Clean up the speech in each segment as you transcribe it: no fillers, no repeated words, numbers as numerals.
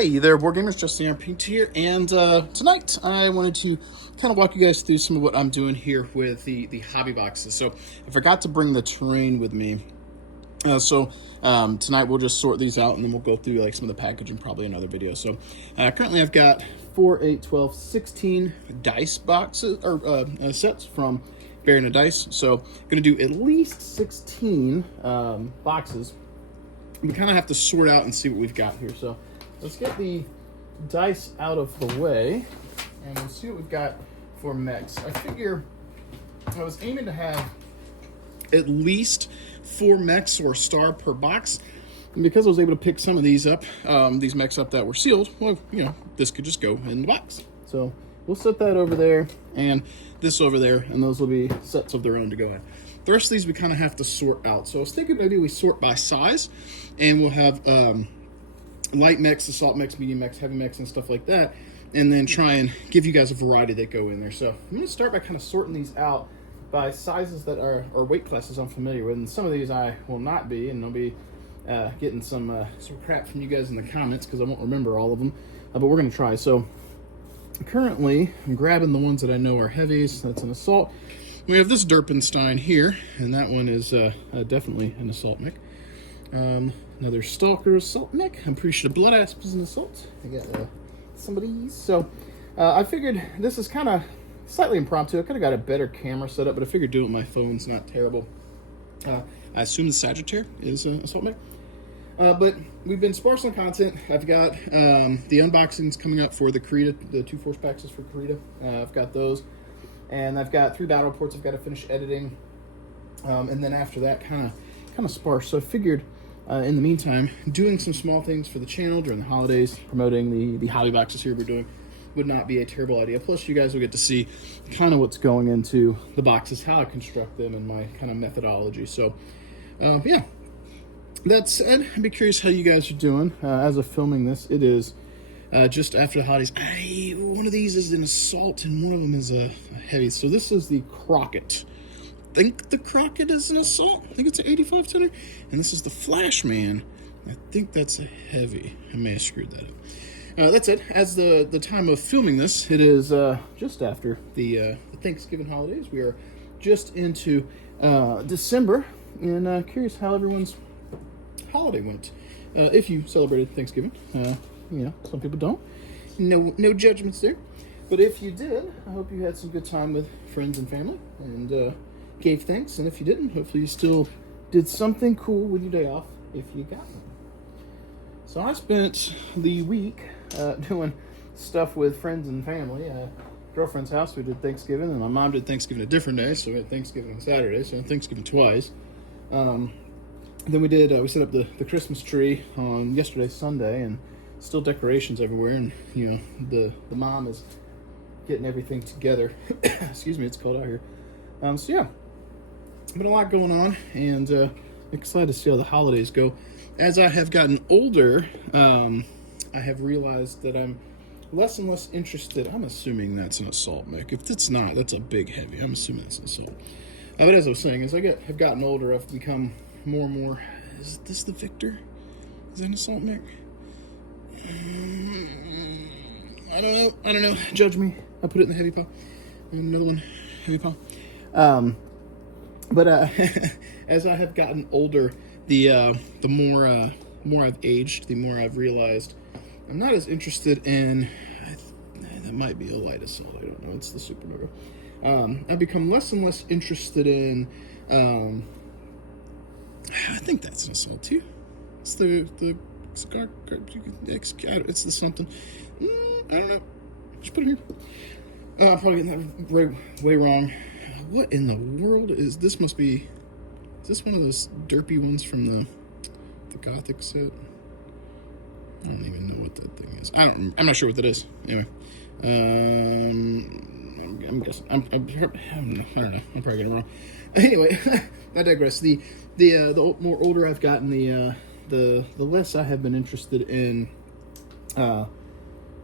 Hey there, board gamers, Justin RP here, and tonight I wanted to kind of walk you guys through some of what I'm doing here with the hobby boxes. So I forgot to bring the terrain with me, so tonight we'll just sort these out and then we'll go through like some of the packaging, probably another video. So currently I've got 4, 8, 12, 16 dice boxes or sets from Baron of Dice. So I'm going to do at least 16 boxes. We kind of have to sort out and see what we've got here. So let's get the dice out of the way, and we'll see what we've got for mechs. I figure I was aiming to have at least 4 mechs or a star per box, and because I was able to pick some of these up, these mechs up that were sealed, well, you know, this could just go in the box. So we'll set that over there, and this over there, and those will be sets of their own to go in. The rest of these we kind of have to sort out. So I was thinking maybe we sort by size, and we'll have light mechs, assault mechs, medium mechs, heavy mechs, and stuff like that, and then try and give you guys a variety that go in there. So I'm going to start by kind of sorting these out by sizes that are, or weight classes I'm familiar with, and some of these I will not be, and I'll be getting some crap from you guys in the comments because I won't remember all of them, but we're going to try. So currently I'm grabbing the ones that I know are heavies. That's an assault. We have this Derpenstein here, and that one is definitely an assault mech. Another Stalker assault mech. I'm pretty sure the Blood Asp is an assault. I got some of these. So I figured this is kind of slightly impromptu. I could have got a better camera set up, but I figured doing it with my phone's not terrible. I assume the Sagittaire is an assault mech. But we've been sparse on content. I've got the unboxings coming up for the Karita, the 2 force packs for Karita. I've got those. And I've got 3 battle reports I've got to finish editing. And then after that, kind of sparse. So I figured, in the meantime, doing some small things for the channel during the holidays, promoting the hobby boxes here we're doing, would not be a terrible idea. Plus, you guys will get to see kind of what's going into the boxes, how I construct them, and my kind of methodology. So, yeah. That said, I'd be curious how you guys are doing. As of filming this, it is just after the holidays. One of these is an assault, and one of them is a heavy. So this is the Crockett. I think the Crockett is an assault. I think it's an 85 tenor. And this is the Flashman. I think that's a heavy. I may have screwed that up. That's it. As the time of filming this, it is just after the Thanksgiving holidays. We are just into December, and curious how everyone's holiday went. If you celebrated Thanksgiving, you know, some people don't. No judgments there. But if you did, I hope you had some good time with friends and family, and gave thanks. And if you didn't, hopefully you still did something cool with your day off if you got one. So I spent the week doing stuff with friends and family. Girlfriend's house, we did Thanksgiving, and my mom did Thanksgiving a different day, so we had Thanksgiving on Saturday, so Thanksgiving twice. Then we set up the Christmas tree on yesterday, Sunday, and still decorations everywhere, and you know, the mom is getting everything together. Excuse me, it's cold out here. So yeah, been a lot going on, and excited to see how the holidays go. As I have gotten older, I have realized that I'm less and less interested. I'm assuming that's an assault mech. If it's not, that's a big heavy. I'm assuming it's an assault. But as I was saying, as I have gotten older, I've become more and more. Is this the Victor? Is that an assault mech? I don't know. Judge me. I put it in the heavy pile. Another one, heavy pile. But as I have gotten older, the more I've aged, the more I've realized I'm not as interested in. That might be a light assault. I don't know. It's the Supernova. I've become less and less interested in. I think that's an assault too. It's the cigar. It's the something. I don't know. Just put it here. I'm probably getting that way wrong. What in the world is this? Must be. Is this one of those derpy ones from the Gothic set? I don't even know what that thing is. I'm not sure what that is. Anyway, I'm guessing. I don't know. I'm probably getting it wrong. Anyway, I digress. The more older I've gotten, the less I have been interested in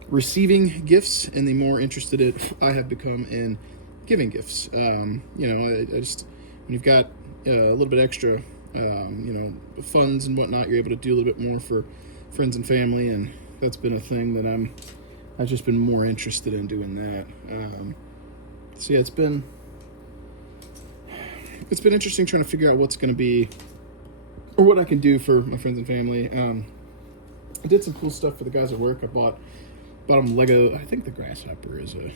receiving gifts, and the more interested I have become in giving gifts. You know, I just, when you've got a little bit extra, you know, funds and whatnot, you're able to do a little bit more for friends and family, and that's been a thing that I've just been more interested in doing that. So yeah, it's been interesting trying to figure out what's going to be, or what I can do for my friends and family. I did some cool stuff for the guys at work. I bought them Lego. I think the Grasshopper is a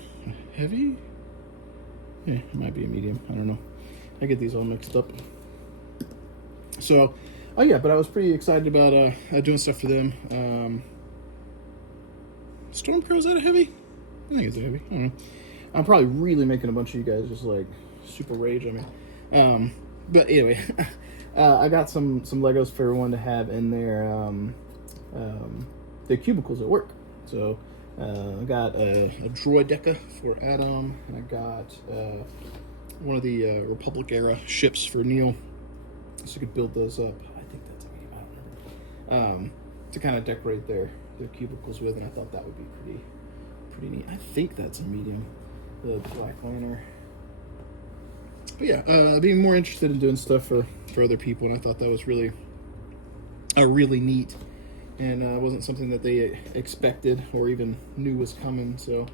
heavy. Yeah, it might be a medium. I don't know. I get these all mixed up. So, oh yeah, but I was pretty excited about doing stuff for them. Stormcrow, is that a heavy? I think it's a heavy. I don't know. I'm probably really making a bunch of you guys just like super rage at me. But anyway, I got some Legos for everyone to have in their cubicles at work. So I got a Droideka for Adam, and I got one of the Republic era ships for Neil, so you could build those up. I think that's a medium, I don't remember. To kind of decorate their cubicles with, and I thought that would be pretty neat. I think that's a medium, the Black Lantern. But yeah, being more interested in doing stuff for other people, and I thought that was really neat, and wasn't something that they expected or even knew was coming. So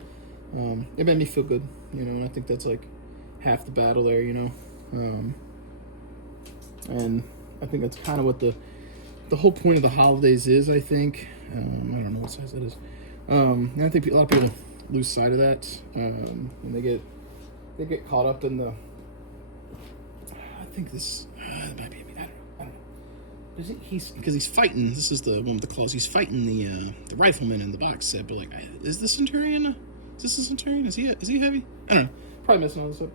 it made me feel good, you know. And I think that's like half the battle there, you know. And I think that's kind of what the whole point of the holidays is. I think I don't know what size that is. And I think a lot of people lose sight of that, and they get caught up in the. I think this might be. I don't know. Because he's fighting. This is the one with the claws. He's fighting the rifleman in the box set. But like, is the Centurion? Is this a Centurion? Is he heavy? I don't know. Probably messing all this up.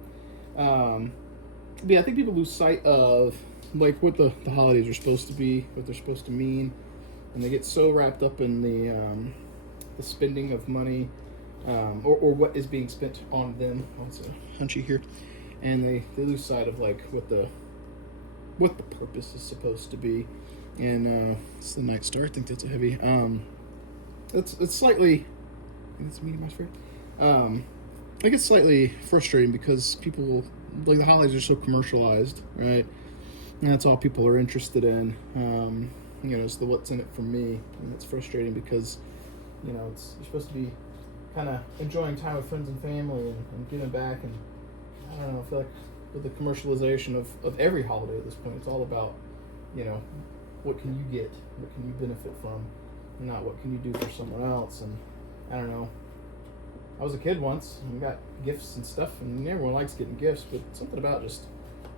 But yeah, I think people lose sight of like what the holidays are supposed to be, what they're supposed to mean, and they get so wrapped up in the spending of money, or what is being spent on them. Oh, it's a hunchy here, and they lose sight of like what the purpose is supposed to be. And it's the Night Star. I think that's a heavy. It's slightly. I think it's a medium, I swear. I think it's slightly frustrating because people like the holidays are so commercialized, right? And that's all people are interested in. You know, it's the what's in it for me, and it's frustrating because, you know, you're supposed to be kind of enjoying time with friends and family and giving back. And I don't know, I feel like with the commercialization of every holiday at this point, it's all about, you know, what can you get, what can you benefit from, not what can you do for someone else. And I don't know. I was a kid once and got gifts and stuff, and everyone likes getting gifts, but something about just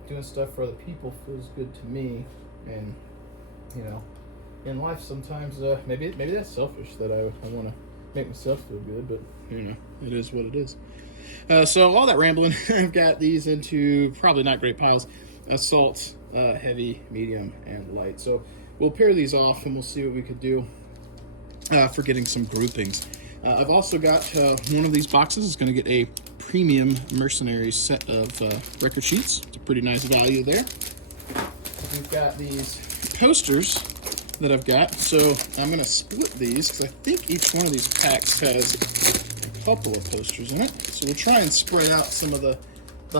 doing stuff for other people feels good to me. And you know, in life sometimes maybe that's selfish that I want to make myself feel good, but you know, it is what it is. So all that rambling, I've got these into probably not great piles: assault, heavy, medium, and light. So we'll pair these off and we'll see what we could do for getting some groupings. I've also got one of these boxes is going to get a premium mercenary set of record sheets. It's a pretty nice value there. We've got these posters that I've got, so I'm going to split these because I think each one of these packs has a couple of posters in it. So we'll try and spread out some of the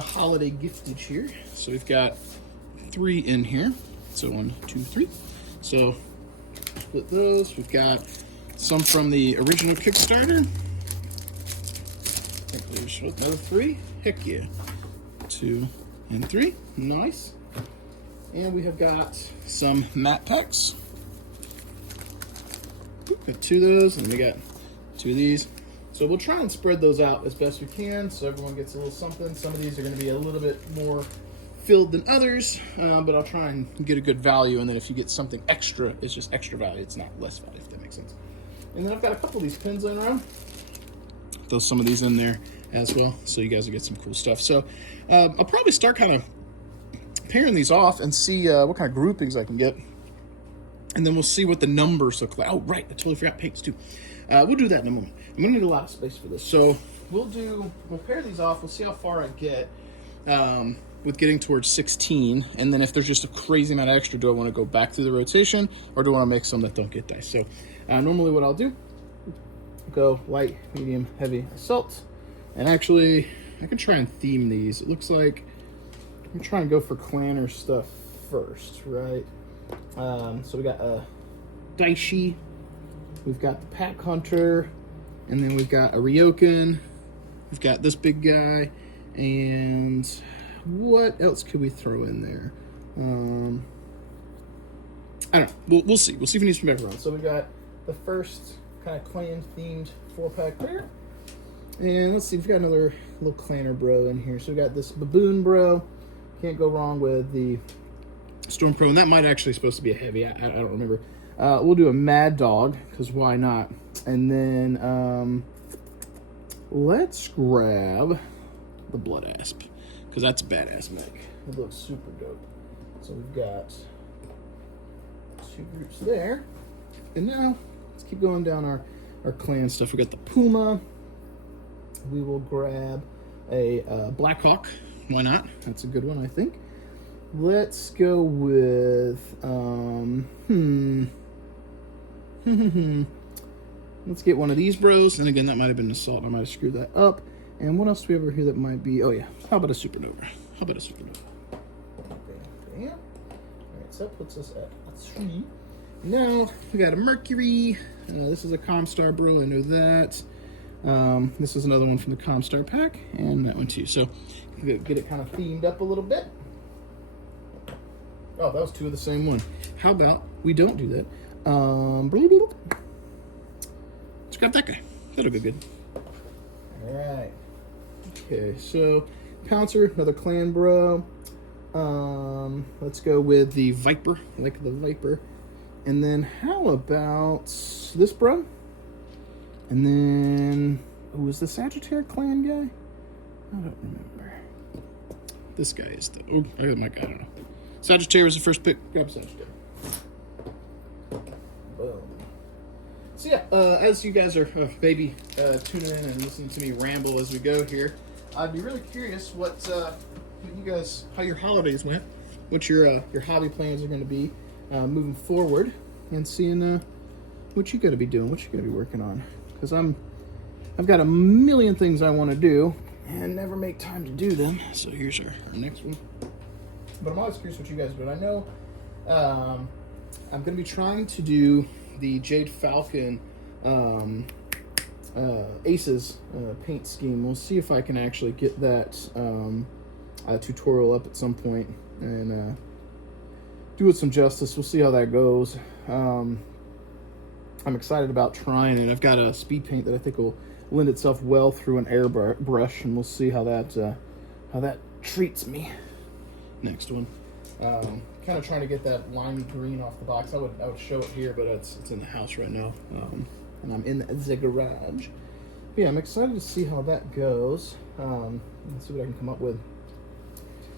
holiday giftage here. So we've got 3 in here. So 1, 2, 3. So split those. We've got some from the original Kickstarter. I think there's another 3. Heck yeah. 2 and 3. Nice. And we have got some matte packs. Got 2 of those, and we got 2 of these. So we'll try and spread those out as best we can so everyone gets a little something. Some of these are going to be a little bit more filled than others, but I'll try and get a good value. And then if you get something extra, it's just extra value. It's not less value, if that makes sense. And then I've got a couple of these pins laying around. Throw some of these in there as well, so you guys will get some cool stuff. So I'll probably start kind of pairing these off and see what kind of groupings I can get. And then we'll see what the numbers look like. Oh, right, I totally forgot paints too. We'll do that in a moment. I'm gonna need a lot of space for this. So we'll pair these off. We'll see how far I get with getting towards 16. And then if there's just a crazy amount of extra, do I want to go back through the rotation, or do I want to make some that don't get dice? So normally what I'll do, go light, medium, heavy, assault. And actually, I can try and theme these. It looks like I'm trying to go for clanner stuff first, right? So we got a Daishi we've got the Pack Hunter, and then we've got a Ryokan. We've got this big guy, and what else could we throw in there? I don't know. We'll see. We'll see if we need some background. So we got the first kind of clan-themed 4-pack there. And let's see, we've got another little clanner bro in here. So we got this Baboon bro. Can't go wrong with the Storm Pro, and that might actually supposed to be a heavy. I don't remember. We'll do a Mad Dog, because why not? And then let's grab the Blood Asp, because that's a badass mech. It looks super dope. So we've got 2 groups there. And now, let's keep going down our clan stuff. We got the Puma. We will grab a Blackhawk. Why not? That's a good one, I think. Let's go with, let's get one of these bros. And again, that might have been an Assault. I might have screwed that up. And what else do we have over here that might be, oh yeah, how about a Supernova? How about a Supernova? Okay. All right, so that puts us at a 3. Now, we got a Mercury. This is a Comstar bro, I know that. This is another one from the Comstar pack, and that one too. So, get it kind of themed up a little bit. Oh, that was 2 of the same one. How about we don't do that? Let's grab that guy. That'll go good. All right. Okay, so Pouncer, another clan bro. Let's go with the Viper. I like the Viper. And then how about this bro? And then, who was the Sagittarius clan guy? I don't remember. This guy is the, oh, I got my guy, I don't know. Sagittarius was the first pick. Grab Sagittarius. Boom. So yeah, as you guys are maybe tuning in and listening to me ramble as we go here, I'd be really curious what you guys, how your holidays went, what your hobby plans are going to be moving forward, and seeing what you got to be doing, what you got to be working on. Because I've got a million things I want to do and never make time to do them. So here's our next one. But I'm always curious what you guys do. I know I'm going to be trying to do the Jade Falcon Aces paint scheme. We'll see if I can actually get that tutorial up at some point and do it some justice. We'll see how that goes. I'm excited about trying it. I've got a speed paint that I think will lend itself well through an airbrush, and we'll see how that treats me. Next one, kind of trying to get that limey green off the box. I would show it here, but it's in the house right now, and I'm in the garage. But yeah, I'm excited to see how that goes. Let's see what I can come up with.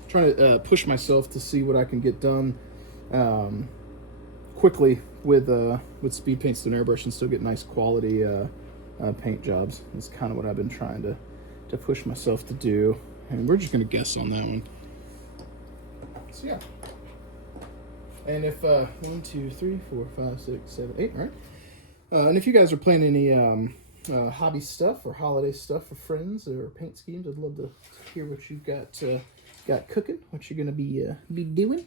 Trying to push myself to see what I can get done quickly with speed paints to an airbrush and still get nice quality paint jobs. That's kind of what I've been trying to push myself to do, and we're just gonna guess on that one. So yeah, and if 1, 2, 3, 4, 5, 6, 7, 8, all right. And if you guys are playing any hobby stuff or holiday stuff for friends or paint schemes, I'd love to hear what you've got cooking, what you're gonna be doing,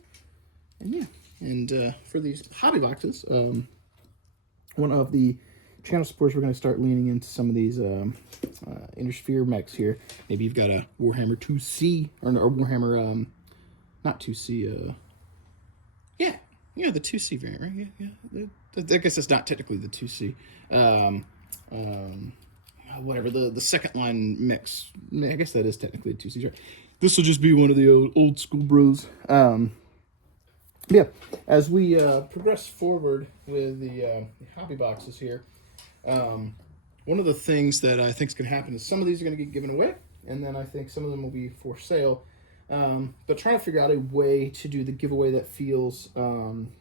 and yeah. And for these hobby boxes, one of the channel supporters, we're going to start leaning into some of these Intersphere mechs here. Maybe you've got a Warhammer 2C, or Warhammer, not 2C, yeah, the 2C variant, right? Yeah. I guess it's not technically the 2C. Whatever, the second line mix. I guess that is technically a 2C, right? This will just be one of the old school bros. Yeah, as we progress forward with the hobby boxes here, one of the things that I think is going to happen is some of these are going to get given away, and then I think some of them will be for sale. But trying to figure out a way to do the giveaway that feels fun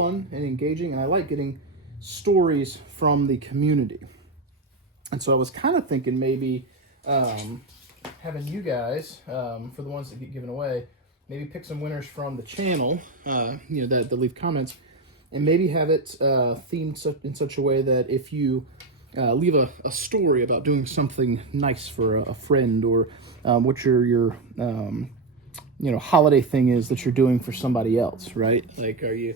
and engaging, and I like getting stories from the community. And so I was kind of thinking maybe having you guys, for the ones that get given away, maybe pick some winners from the channel, that leave comments, and maybe have it themed in such a way that if you leave a story about doing something nice for a friend, or what your holiday thing is that you're doing for somebody else, right? Like, are you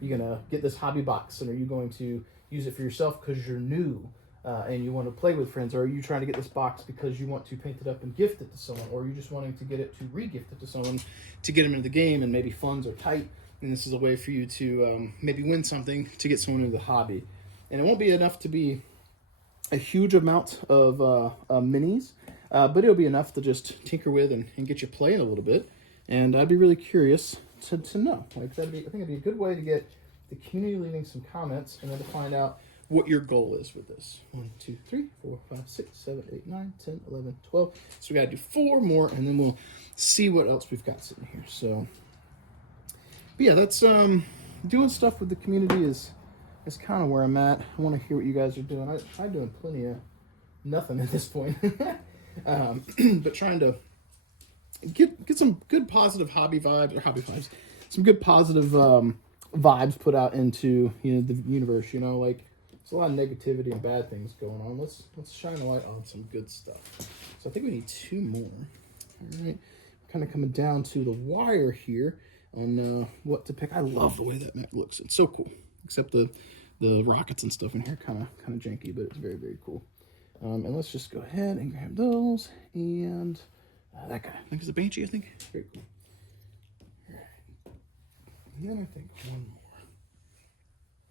you gonna get this hobby box, and are you going to use it for yourself because you're new and you want to play with friends, or are you trying to get this box because you want to paint it up and gift it to someone, or are you just wanting to get it to re-gift it to someone to get them into the game, and maybe funds are tight, and this is a way for you to maybe win something to get someone into the hobby. And it won't be enough to be a huge amount of minis, but it'll be enough to just tinker with and get you playing a little bit. And I'd be really curious to know. Like I think it'd be a good way to get the community leaving some comments, and then to find out what your goal is with this. 1, 2, 3, 4, 5, 6, 7, 8, 9, 10, 11, 12. So we got to do 4 more, and then we'll see what else we've got sitting here. So, but yeah, that's doing stuff with the community is kind of where I'm at. I want to hear what you guys are doing. I'm doing plenty of nothing at this point, but trying to get some good positive hobby vibes, some good positive vibes put out into the universe. Like there's a lot of negativity and bad things going on. Let's shine a light on some good stuff. So I think we need 2 more. All right, kind of coming down to the wire here on what to pick. I love the way that mech looks. It's so cool. Except the rockets and stuff in here kind of janky, but it's very, very cool. And let's just go ahead and grab those, and that guy. I think it's a Banshee, I think. Very cool. All right. And then I think 1 more.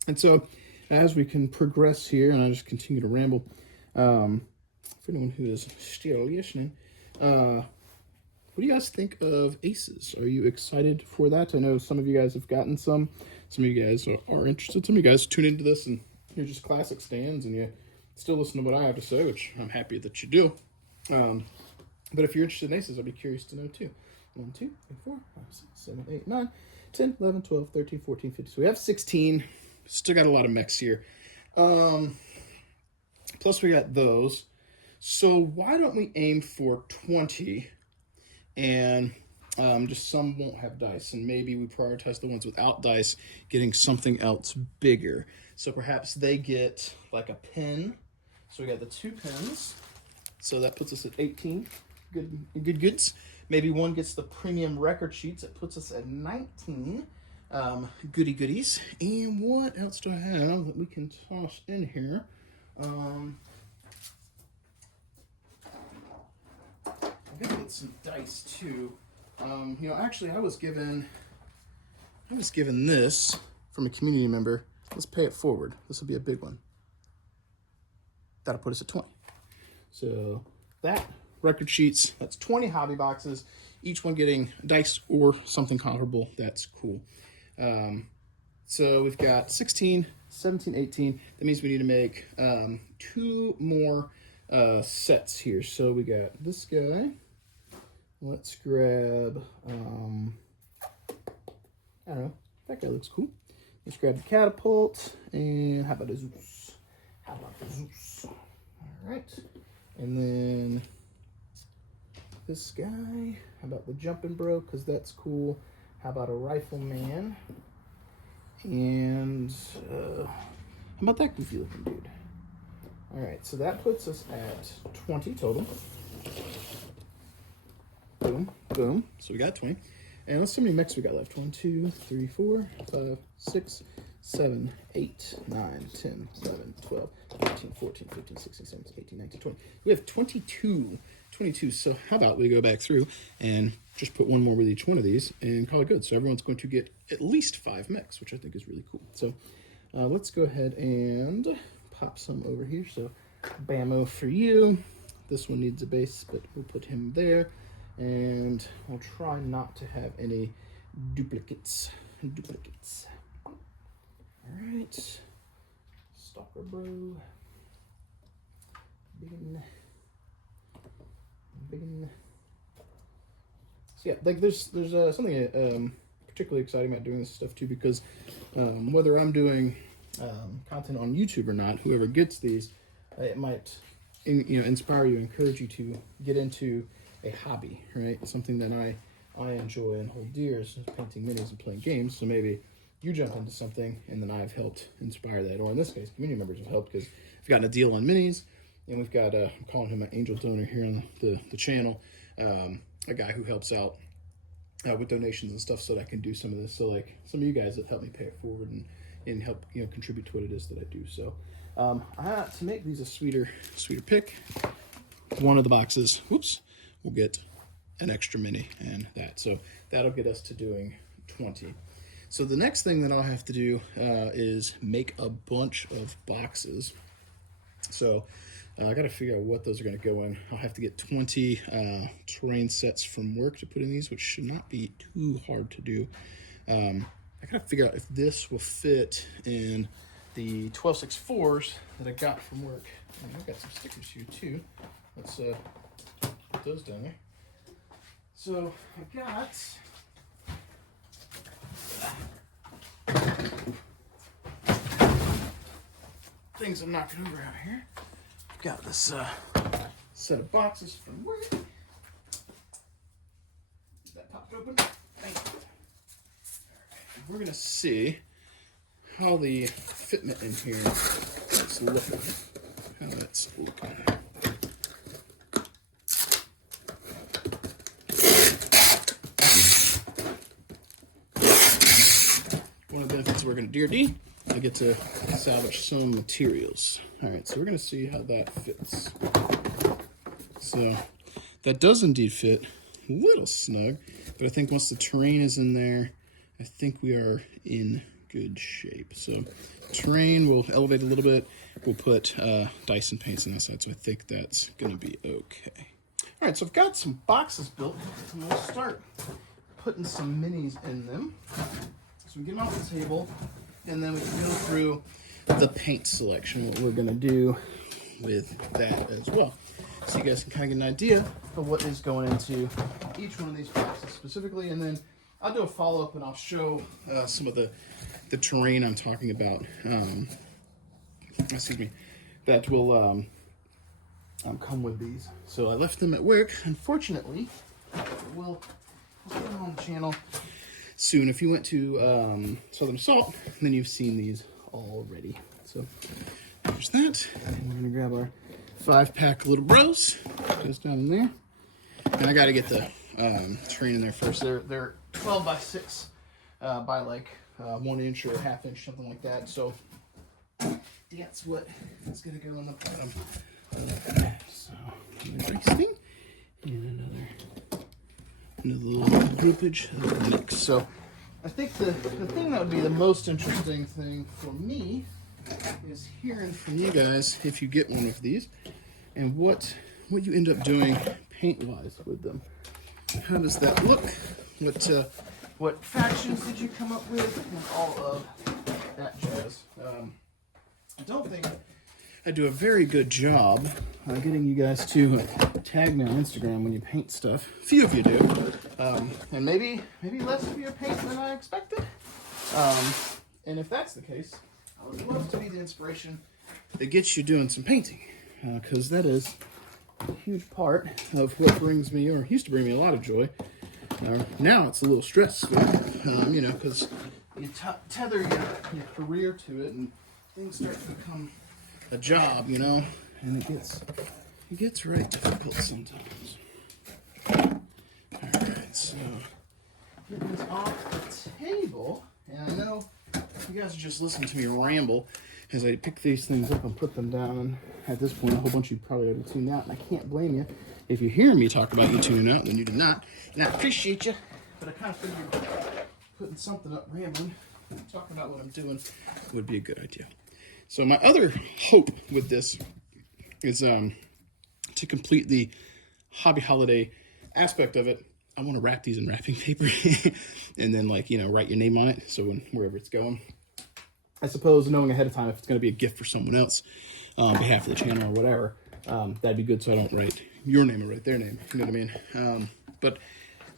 And so as we can progress here, and I just continue to ramble, for anyone who is still listening, what do you guys think of aces? Are you excited for that? I know some of you guys have gotten some. Some of you guys are interested. Some of you guys tune into this and you're just classic stands and you still listen to what I have to say, which I'm happy that you do. But if you're interested in aces, I'd be curious to know too. 1, 2, 3, 4, 5, 6, 7, 8, 9, 10, 11, 12, 13, 14, 15. So we have 16. Still got a lot of mechs here. Plus we got those. So why don't we aim for 20 and just some won't have dice, and maybe we prioritize the ones without dice getting something else bigger. So perhaps they get like a pin. So we got the 2 pins. So that puts us at 18. Goods. Maybe one gets the premium record sheets. It puts us at 19. Goodies. And what else do I have that we can toss in here? I gotta get some dice too. Actually I was given this from a community member. Let's pay it forward. This will be a big one. That'll put us at 20. So that record sheets, that's 20 hobby boxes, each one getting dice or something comparable. That's cool. So we've got 16, 17, 18. That means we need to make 2 more sets here. So we got this guy. Let's grab, I don't know, that guy looks cool. Let's grab the catapult, and how about a Zeus? All right, and then this guy, how about the jumping bro, because that's cool. How about a rifleman? And how about that goofy looking dude? All right, so that puts us at 20 total. Boom, boom. So we got 20. And let's see how many mechs we got left. 1, 2, 3, 4, 5, 6, 7, 8, 9, 10, 11, 12, 13, 14, 15, 16, 17, 18, 19, 20. We have 22. So how about we go back through and just put 1 more with each one of these and call it good. So everyone's going to get at least 5 mechs, which I think is really cool. So let's go ahead and pop some over here. So Bammo for you. This one needs a base, but we'll put him there. And I'll try not to have any duplicates. All right. Stalker bro. Big. So yeah, like there's something particularly exciting about doing this stuff too, because whether I'm doing content on YouTube or not, whoever gets these, it might inspire you, encourage you to get into a hobby, right? Something that I enjoy and hold dear is painting minis and playing games. So maybe you jump into something and then I've helped inspire that, or in this case, community members have helped because we've gotten a deal on minis, and we've got I'm calling him an angel donor here on the channel, a guy who helps out with donations and stuff, so that I can do some of this. So like some of you guys that help me pay it forward and help contribute to what it is that I do. So to make these a sweeter pick, one of the boxes, whoops, will get an extra mini and that. So that'll get us to doing 20. So the next thing that I'll have to do is make a bunch of boxes. So I got to figure out what those are going to go in. I'll have to get 20 terrain sets from work to put in these, which should not be too hard to do. I got to figure out if this will fit in the 12/6/4s that I got from work. And I've got some stickers here too. Let's put those down there. So I got things I'm knocking over out here. I've got this set of boxes from work. That popped open. Thank you. Right. We're gonna see how the fitment in here is looking. How that's looking. One of the benefits of working at DRD, I get to salvage some materials. All right, so we're gonna see how that fits. So that does indeed fit, a little snug, but I think once the terrain is in there, I think we are in good shape. So terrain will elevate a little bit. We'll put dice and paints on that side, so I think that's gonna be okay. All right, so I've got some boxes built, and we'll start putting some minis in them. So we get them off the table, and then we can go through the paint selection, what we're gonna do with that as well. So you guys can kind of get an idea of what is going into each one of these boxes specifically, and then I'll do a follow-up and I'll show some of the terrain I'm talking about, excuse me, that will come with these. So I left them at work. Unfortunately, we'll get them on the channel soon. If you went to Southern Salt, then you've seen these already. So there's that. And we're gonna grab our 5-pack little bros. Goes down in there. And I gotta get the terrain in there first. They're 12x6 by like 1 inch or a 1/2 inch, something like that. So that's what is gonna go in the bottom. So another thing and another little groupage of the mix. So I think the thing that would be the most interesting thing for me is hearing from you guys if you get one of these and what you end up doing paint-wise with them. How does that look? What factions did you come up with and all of that jazz? I don't think I do a very good job getting you guys to tag me on Instagram when you paint stuff. A few of you do. And maybe less of you paint than I expected. And if that's the case, I would love to be the inspiration that gets you doing some painting. Because that is a huge part of what brings me, or used to bring me, a lot of joy. Now it's a little stressful, because you tether your career to it and things start to become a job, and it gets right difficult sometimes. Alright, so get this off the table, and I know you guys are just listening to me ramble as I pick these things up and put them down, and at this point a whole bunch of you probably already tuned out, and I can't blame you. If you hear me talk about you tuning out, then you did not, and I appreciate you, but I kind of figured putting something up rambling, talking about what I'm doing would be a good idea. So my other hope with this is to complete the hobby holiday aspect of it. I want to wrap these in wrapping paper and then write your name on it. So wherever it's going, I suppose knowing ahead of time if it's going to be a gift for someone else on behalf of the channel or whatever, that'd be good. So I don't write your name or write their name. You know what I mean? But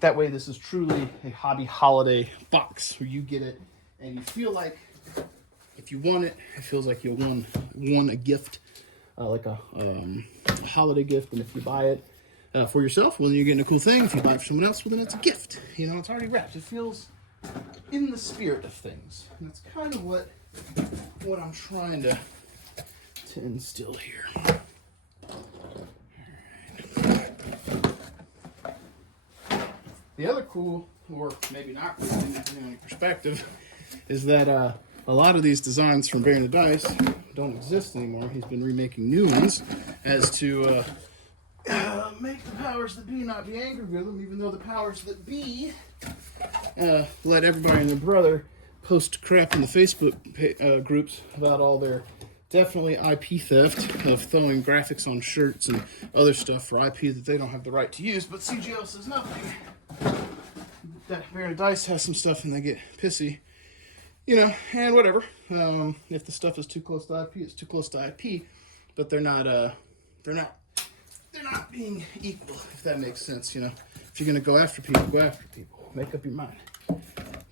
that way, this is truly a hobby holiday box where you get it and you feel like if you want it, it feels like you won a gift, like a holiday gift. And if you buy it for yourself, well, then you're getting a cool thing. If you buy it for someone else, well, then it's a gift. It's already wrapped. It feels in the spirit of things. And that's kind of what I'm trying to instill here. The other cool or maybe not reason, depending on your perspective, is that a lot of these designs from Baron the Dice don't exist anymore. He's been remaking new ones as to make the powers that be not be angry with him, even though the powers that be let everybody and their brother post crap in the Facebook groups about all their definitely IP theft of throwing graphics on shirts and other stuff for IP that they don't have the right to use. But CGL says nothing. That Baron of Dice has some stuff and they get pissy, you know, and whatever. If the stuff is too close to IP, it's too close to IP. But they're not being equal, if that makes sense. You know, if you're gonna go after people, go after people. Make up your mind.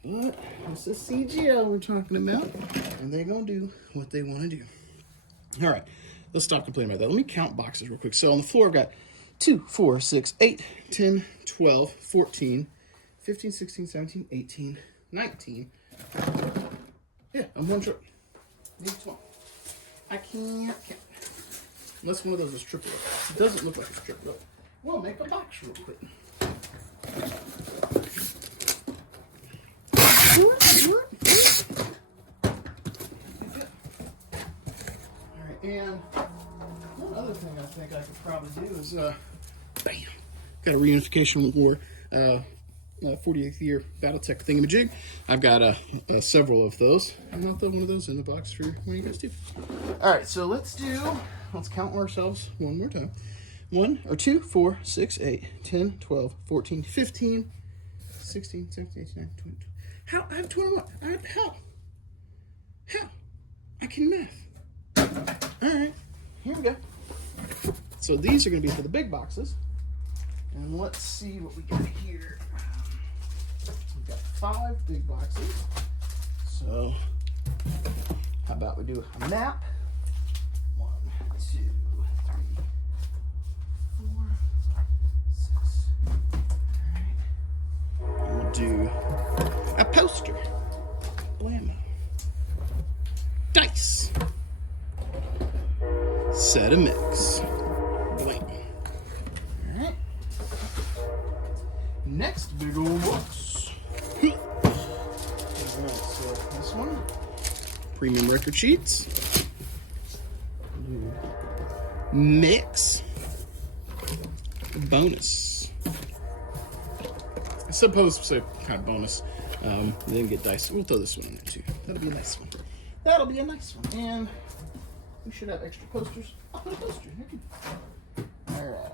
But this is CGL we're talking about, and they're gonna do what they want to do. All right, let's stop complaining about that. Let me count boxes real quick. So on the floor, I've got 2, 4, 6, 8, 10, 12, 14, 15, 16, 17, 18, 19. Yeah, I'm one short. Maybe 12. I can't count. Unless one of those is triple up. It doesn't look like it's triple up. We'll make a box real quick. Alright, and one other thing I think I could probably do is, bam, got a reunification war, 48th year Battletech thingamajig. I've got several of those. I'm not throwing one of those in the box for one of you guys too. Alright, so let's count ourselves one more time. 1 or 2, 4, 6, 8, 10, 12, 14, 15, 16, 17, 18, 19, 20. How? I have 21. How? I can math. Alright, here we go. So these are going to be for the big boxes. And let's see what we got here. We've got 5 big boxes. So how about we do a map? 1, 2, 3, 4, 6. All right. We'll do a poster. Blammo. Dice. Set of mix. Blammo. All right. Next big old box. Alright, so this one, premium record sheets, mix, bonus. I suppose it's a kind of bonus. Then get dice. We'll throw this one in there too. That'll be a nice one. That'll be a nice one. And we should have extra posters. I'll put a poster in here. Alright.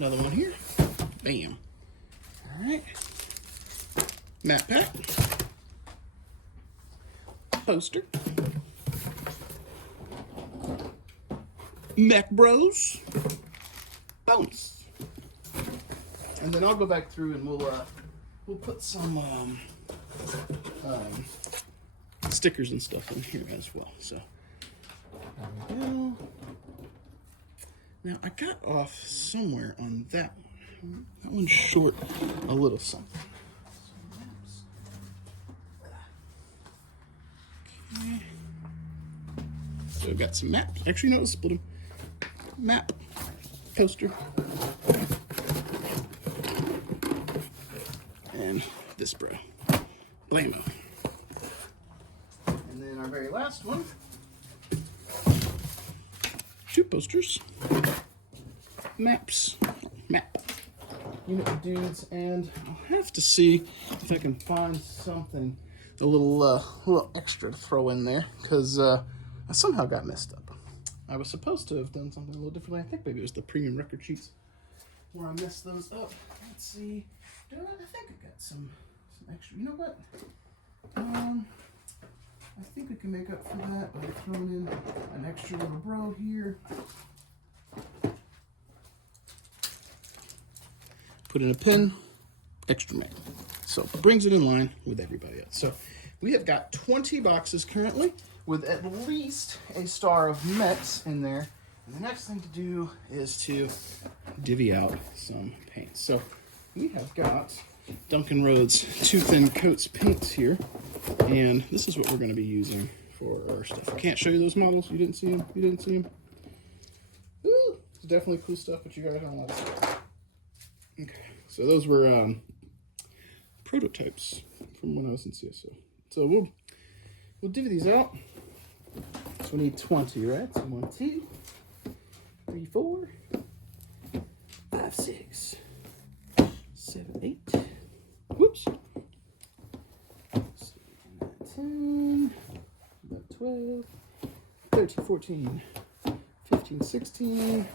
Another one here. Bam. Alright. Map pack. Poster. Mech Bros. Bonus. And then I'll go back through and we'll put some stickers and stuff in here as well. So there we go. Now, I got off somewhere on that one. That one's short a little something. Okay. So we've got some maps. Actually, no, let's split them. Map. Poster. And this bro. Blammo. And then our very last one. 2 posters. Maps. Map. Unit dudes, and I'll have to see if I can find something a little extra to throw in there, because I somehow got messed up. I was supposed to have done something a little differently. I think maybe it was the premium record sheets where I messed those up. Let's see. I think I got some extra. You know what? I think we can make up for that by throwing in an extra little bro here. Put in a pin, extra mech. So brings it in line with everybody else. So we have got 20 boxes currently with at least a star of mechs in there. And the next thing to do is to divvy out some paints. So we have got Duncan Rhodes Too Thin Coats paints here. And this is what we're going to be using for our stuff. I can't show you those models. You didn't see them? You didn't see them? Ooh, it's definitely cool stuff, but you guys don't want to see it. Okay, so those were prototypes from when I was in CSO. So we'll divvy these out. So we need 20, right? So 1, 2, 3, 4, 5, 6, 7, 8. Whoops. 10, 12, 13, 14, 15, 16.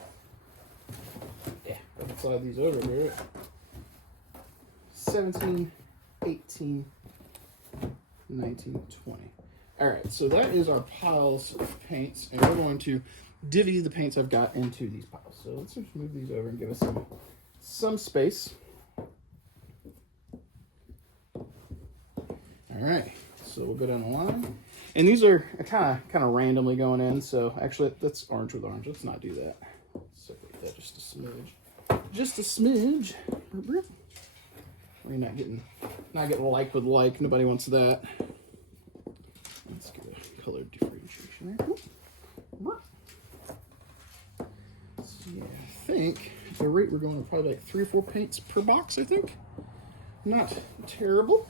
Yeah, I can slide these over here. 17, 18, 19, 20. All right, so that is our piles of paints, and we're going to divvy the paints I've got into these piles. So let's just move these over and give us some space. All right, so we'll go down the line. And these are kind of randomly going in, so actually that's orange with orange. Let's not do that. Separate that just a smidge. Just a smidge. We're not getting like with like. Nobody wants that. Let's get a color differentiation there. So yeah, I think at the rate we're going to probably like 3 or 4 paints per box, I think. Not terrible.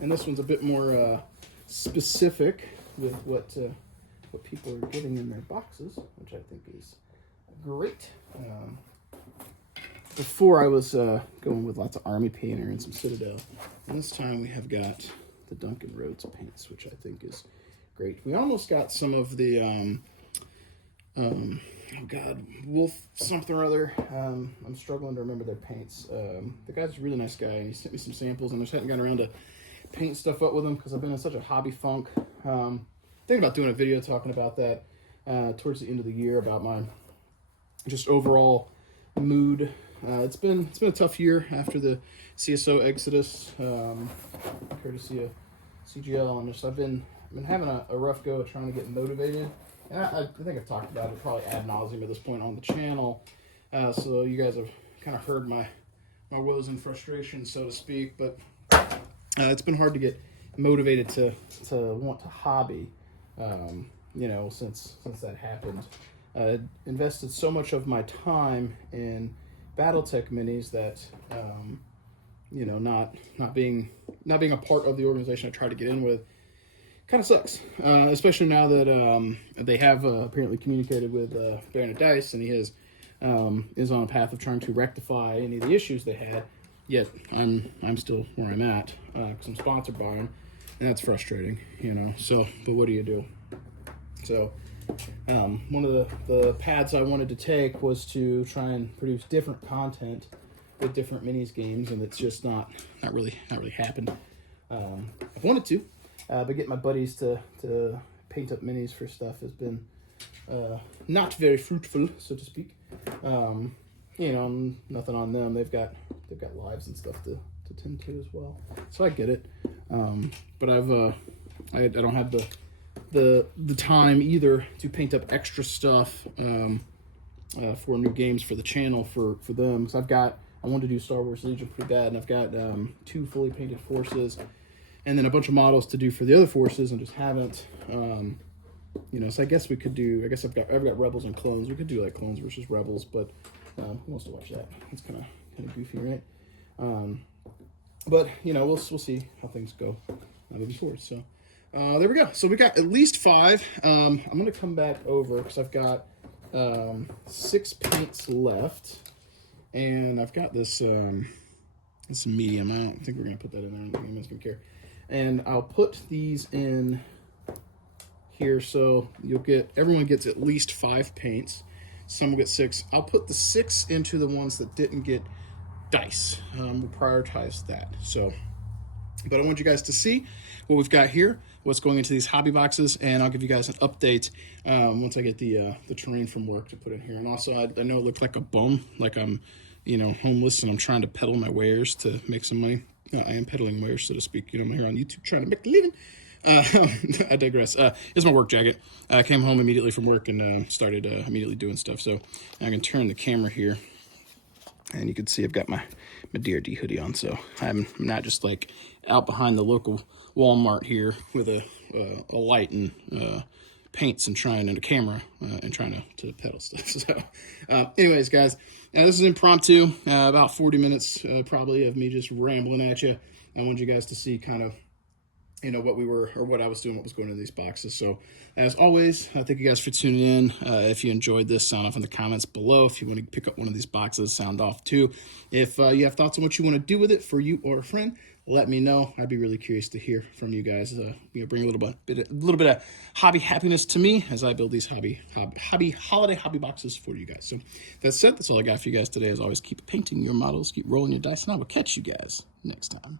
And this one's a bit more specific with what people are getting in their boxes, which I think is great. Before I was going with lots of Army Painter and some Citadel, and this time we have got the Duncan Rhodes paints, which I think is great. We almost got some of the oh god, Wolf something or other. I'm struggling to remember their paints. The guy's a really nice guy, and he sent me some samples, and I just hadn't gotten around to paint stuff up with him because I've been in such a hobby funk. Thinking about doing a video talking about that towards the end of the year, about my just overall mood. It's been a tough year after the CSO exodus, courtesy of CGL, and just I've been having a rough go at trying to get motivated. And I think I've talked about it probably ad nauseum at this point on the channel. So you guys have kind of heard my woes and frustrations, so to speak. But it's been hard to get motivated to want to hobby, since that happened. I invested so much of my time in Battletech minis that, not being a part of the organization I tried to get in with kind of sucks. Especially now that they have apparently communicated with Baron of Dice, and he is on a path of trying to rectify any of the issues they had. Yet I'm still where I'm at because I'm sponsored by him, and that's frustrating, So, but what do you do? So, one of the paths I wanted to take was to try and produce different content with different minis games, and it's just not really happened. I've wanted to, but getting my buddies to paint up minis for stuff has been not very fruitful, so to speak. Nothing on them. They've got lives and stuff to tend to as well. So I get it. But I don't have the time either to paint up extra stuff for new games for the channel for them. Because I wanted to do Star Wars Legion pretty bad, and I've got 2 fully painted forces, and then a bunch of models to do for the other forces, and just haven't. So I guess we could do. I guess I've got Rebels and Clones. We could do like Clones versus Rebels, but who wants to watch that? It's kind of goofy, right? But we'll see how things go moving forward. So there we go. So we got at least 5. I'm gonna come back over because I've got 6 paints left, and I've got this medium. I don't think we're gonna put that in there. I don't think anyone's gonna care. And I'll put these in here, so everyone gets at least 5 paints. Some will get 6. I'll put the 6 into the ones that didn't get dice. We'll prioritize that. So, but I want you guys to see what we've got here, what's going into these hobby boxes, and I'll give you guys an update once I get the terrain from work to put in here. And also, I know it looked like a bum, like I'm, homeless, and I'm trying to peddle my wares to make some money. I am peddling wares, so to speak. I'm here on YouTube trying to make a living. I digress. It's my work jacket. I came home immediately from work and started immediately doing stuff. So I can turn the camera here, and you can see I've got my DRD hoodie on. So I'm not just like out behind the local Walmart here with a light and paints and trying in a camera and trying to pedal stuff. So, anyways, guys, this is impromptu. About 40 minutes probably of me just rambling at you. I wanted you guys to see kind of what we were, or what I was doing, what was going into these boxes. So as always, thank you guys for tuning in. If you enjoyed this, sound off in the comments below. If you want to pick up one of these boxes, sound off too. If you have thoughts on what you want to do with it for you or a friend, let me know. I'd be really curious to hear from you guys. Bring a little bit of hobby happiness to me as I build these holiday hobby boxes for you guys. So that said, that's all I got for you guys today. As always, keep painting your models, keep rolling your dice, and I will catch you guys next time.